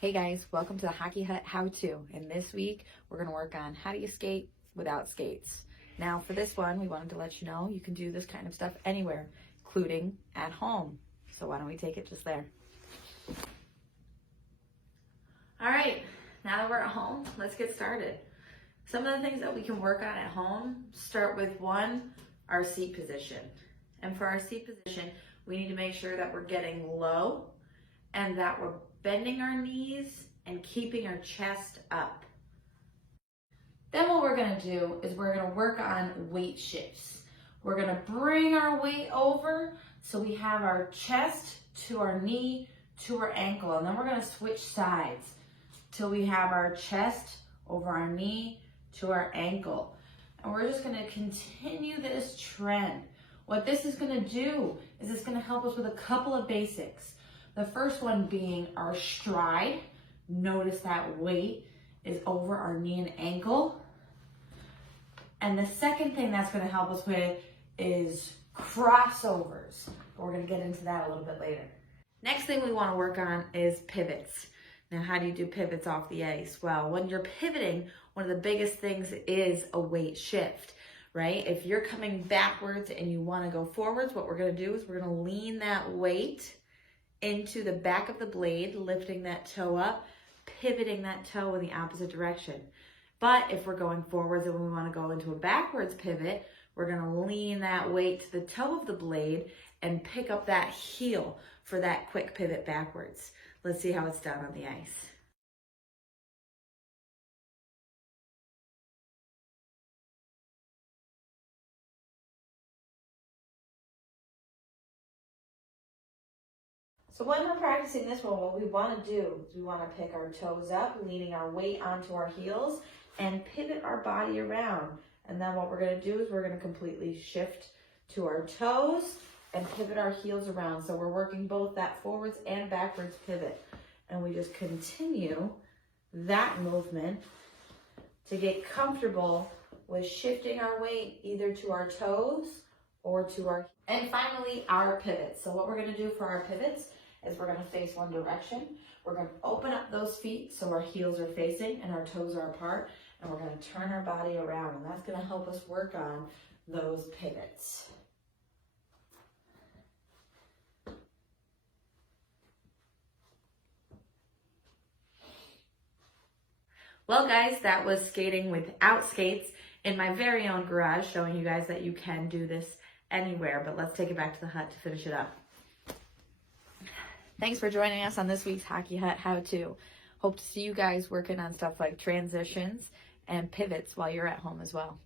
Hey guys, welcome to the Hockey Hut How To. And this week, we're going to work on how do you skate without skates. Now for this one, we wanted to let you know you can do this kind of stuff anywhere, including at home. So why don't we take it just there? All right, now that we're at home, let's get started. Some of the things that we can work on at home start with one, our seat position. And for our seat position, we need to make sure that we're getting low and that we're bending our knees and keeping our chest up. Then what we're gonna do is we're gonna work on weight shifts. We're gonna bring our weight over so we have our chest to our knee to our ankle, and then we're gonna switch sides till we have our chest over our knee to our ankle. And we're just gonna continue this trend. What this is gonna do is it's gonna help us with a couple of basics. The first one being our stride. Notice that weight is over our knee and ankle. And the second thing that's going to help us with is crossovers. We're going to get into that a little bit later. Next thing we want to work on is pivots. Now, how do you do pivots off the ice? Well, when you're pivoting, one of the biggest things is a weight shift, right? If you're coming backwards and you want to go forwards, what we're going to do is we're going to lean that weight into the back of the blade, lifting that toe up, pivoting that toe in the opposite direction. But if we're going forwards and we want to go into a backwards pivot, we're going to lean that weight to the toe of the blade and pick up that heel for that quick pivot backwards. Let's see how it's done on the ice. So when we're practicing this one, what we want to do is we want to pick our toes up, leaning our weight onto our heels, and pivot our body around. And then what we're going to do is we're going to completely shift to our toes and pivot our heels around. So we're working both that forwards and backwards pivot. And we just continue that movement to get comfortable with shifting our weight either to our toes or to our... And finally, our pivots. So what we're going to do for our pivots is we're going to face one direction. We're going to open up those feet so our heels are facing and our toes are apart, and we're going to turn our body around, and that's going to help us work on those pivots. Well guys, that was skating without skates in my very own garage, showing you guys that you can do this anywhere, but let's take it back to the hut to finish it up. Thanks for joining us on this week's Hockey Hut How To. Hope to see you guys working on stuff like transitions and pivots while you're at home as well.